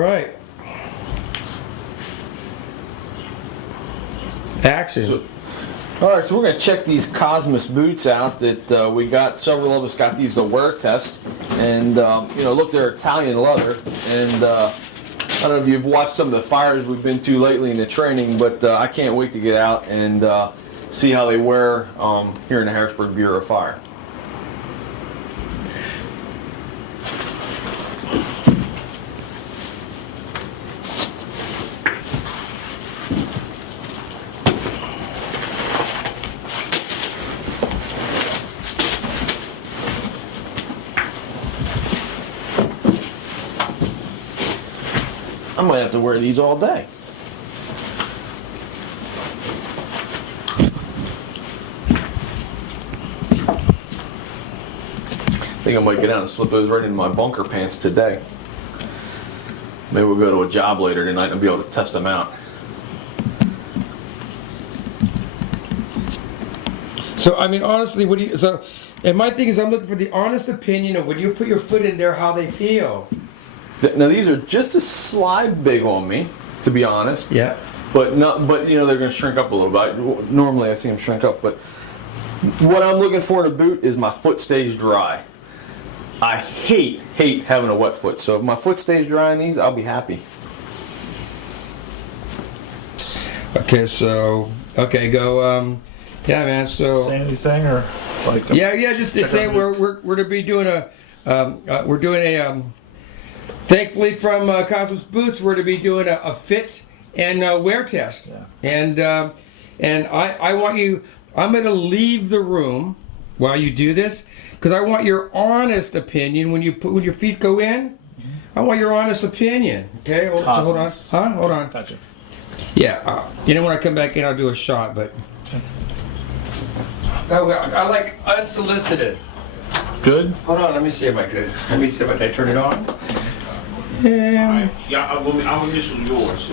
Right. Action. All right, so we're going to check these Cosmas boots out that we got. Several of us got these to wear test, and look, they're Italian leather. And I don't know if you've watched some of the fires we've been to lately in the training, but I can't wait to get out and see how they wear here in the Harrisburg Bureau of Fire. I might have to wear these all day. I think I might get out and slip those right into my bunker pants today. Maybe we'll go to a job later tonight and be able to test them out. So, I mean, honestly, and my thing is I'm looking for the honest opinion of when you put your foot in there, how they feel. Now these are just a slide big on me, to be honest. Yeah. But they're going to shrink up a little bit. Normally I see them shrink up, but what I'm looking for in a boot is my foot stays dry. I hate having a wet foot. So if my foot stays dry in these, I'll be happy. Okay, go. Yeah, man. So say anything or like? Just say we're to be doing thankfully from Cosmas Boots, we're to be doing a fit and wear test. Yeah. And I want you. I'm going to leave the room while you do this because I want your honest opinion when your feet go in. I want your honest opinion. Okay. Hold on. Hold on. Gotcha. Yeah. When I come back in, I'll do a shot, but. I like unsolicited. Good. Hold on, let me see if I could. Let me see if I can turn it on. Yeah, I'll initial yours.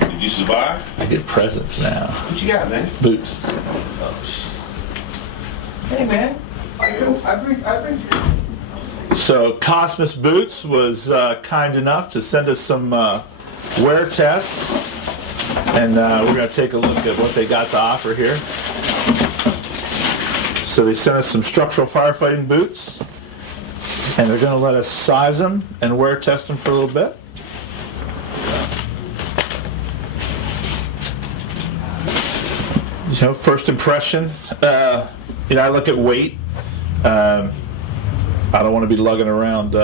Did you survive? I get presents now. What you got, man? Boots. Hey man, I bring. So Cosmas Boots was kind enough to send us some wear tests, and we're going to take a look at what they got to offer here. So they sent us some structural firefighting boots, and they're going to let us size them and wear test them for a little bit. First impression, I look at weight. I don't want to be lugging around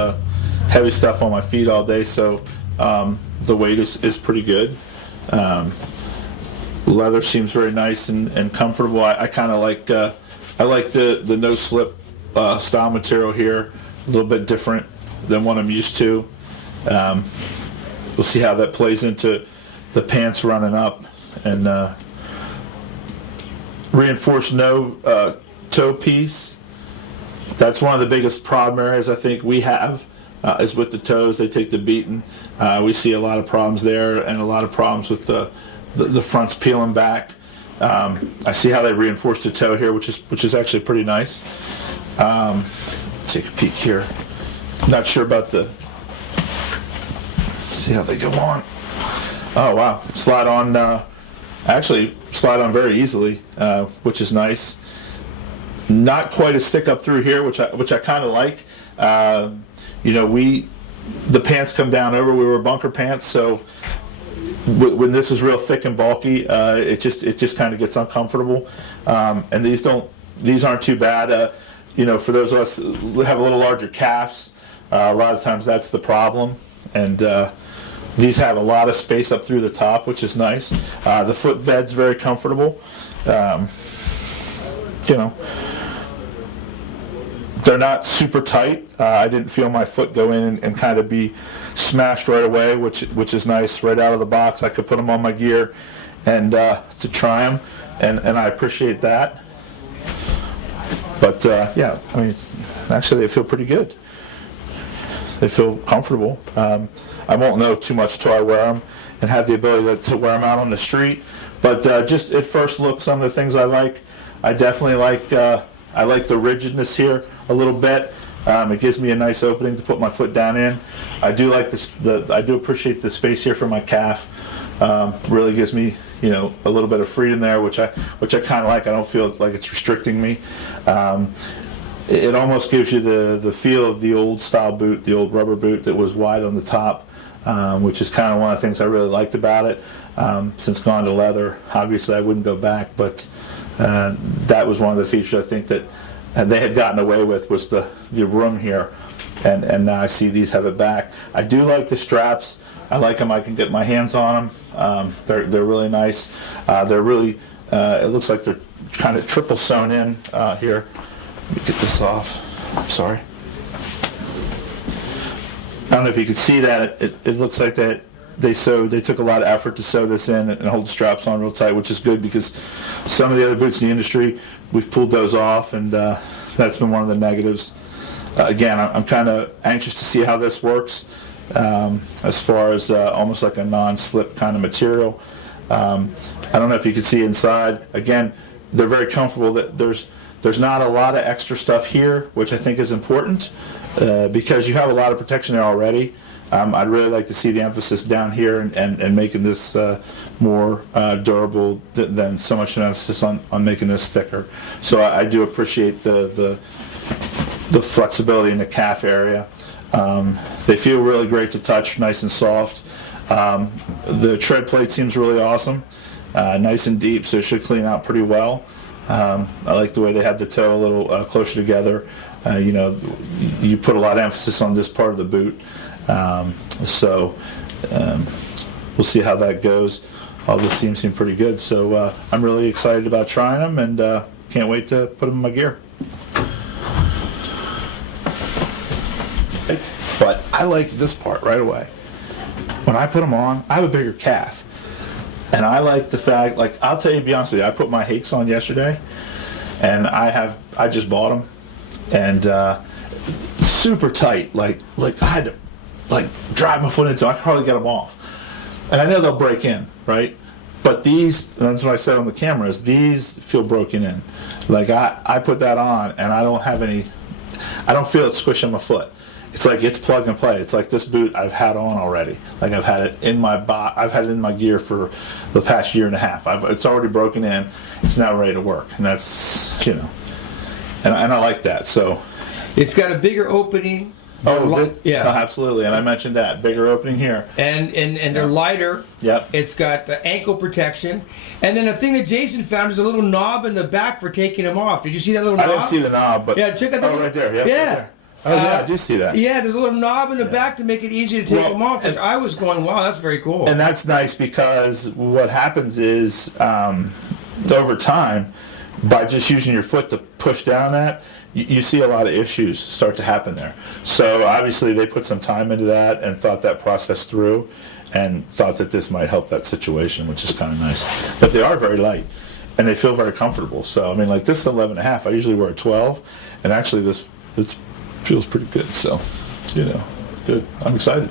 heavy stuff on my feet all day, so the weight is pretty good. Leather seems very nice and comfortable. I kind of like the no slip style material here, a little bit different than what I'm used to. We'll see how that plays into the pants running up, and reinforced no toe piece. That's one of the biggest problem areas I think we have is with the toes. They take the beating. We see a lot of problems there, and a lot of problems with the fronts peeling back. I see how they reinforced the toe here, which is actually pretty nice. Take a peek here. Not sure about see how they go on. Oh wow, slide on. Actually, slide on very easily, which is nice. Not quite as thick up through here, which I kind of like. The pants come down over. We were bunker pants, so when this is real thick and bulky, it just kind of gets uncomfortable. And these aren't too bad. For those of us who have a little larger calves, a lot of times that's the problem. And these have a lot of space up through the top, which is nice. The footbed's very comfortable. They're not super tight. I didn't feel my foot go in and kind of be smashed right away, which is nice. Right out of the box, I could put them on my gear and to try them, and I appreciate that. But actually they feel pretty good. They feel comfortable. I won't know too much till I wear them and have the ability to wear them out on the street. But just at first look, some of the things I like, I definitely like I like the rigidness here a little bit. It gives me a nice opening to put my foot down in. I do like this. I do appreciate the space here for my calf. Really gives me, you know, a little bit of freedom there, which I kind of like. I don't feel like it's restricting me. It almost gives you the feel of the old style boot, the old rubber boot that was wide on the top, which is kind of one of the things I really liked about it. Since gone to leather, obviously I wouldn't go back, but that was one of the features I think that they had gotten away with, was the room here, and now I see these have it back. I do like the straps. I like them. I can get my hands on them. They're really nice. They're really. It looks like they're kind of triple sewn in here. Let me get this off. I'm sorry. I don't know if you can see that. It looks like that they took a lot of effort to sew this in and hold the straps on real tight, which is good, because some of the other boots in the industry, we've pulled those off, and that's been one of the negatives. Again, I'm kind of anxious to see how this works, as far as almost like a non-slip kind of material. I don't know if you can see inside. Again, they're very comfortable. That there's not a lot of extra stuff here, which I think is important, because you have a lot of protection there already. I'd really like to see the emphasis down here and making this more durable than so much an emphasis on making this thicker. So I do appreciate the flexibility in the calf area. They feel really great to touch, nice and soft. The tread plate seems really awesome, nice and deep, so it should clean out pretty well. I like the way they have the toe a little closer together. You know, you put a lot of emphasis on this part of the boot. So we'll see how that goes. All the seams seem pretty good. So I'm really excited about trying them, and can't wait to put them in my gear. But I like this part right away. When I put them on, I have a bigger calf. And I like the fact, like, I'll tell you, to be honest with you, I put my Hakes on yesterday, and I just bought them, and super tight, like I had to drive my foot into them. I could hardly get them off. And I know they'll break in, right? But these, that's what I said on the camera, is these feel broken in. Like I put that on, and I don't feel it squishing my foot. It's like it's plug and play. It's like this boot I've had on already. Like I've had it in I've had it in my gear for the past year and a half. It's already broken in. It's now ready to work, and that's, you know, and I like that. So it's got a bigger opening. Yeah, absolutely. And I mentioned that bigger opening here. And they're lighter. Yep. It's got the ankle protection, and then the thing that Jason found is a little knob in the back for taking them off. Did you see that little knob? I didn't see the knob, but yeah, check out the right there. Yep, yeah. Right there. Oh yeah, I do see that. Yeah, there's a little knob in the back to make it easy to take them off. Which I was going, wow, that's very cool. And that's nice, because what happens is over time, by just using your foot to push down that, you see a lot of issues start to happen there. So obviously they put some time into that and thought that process through, and thought that this might help that situation, which is kind of nice. But they are very light, and they feel very comfortable. So I mean, like this is 11.5. I usually wear a 12, and actually this feels pretty good. So, you know, good. I'm excited.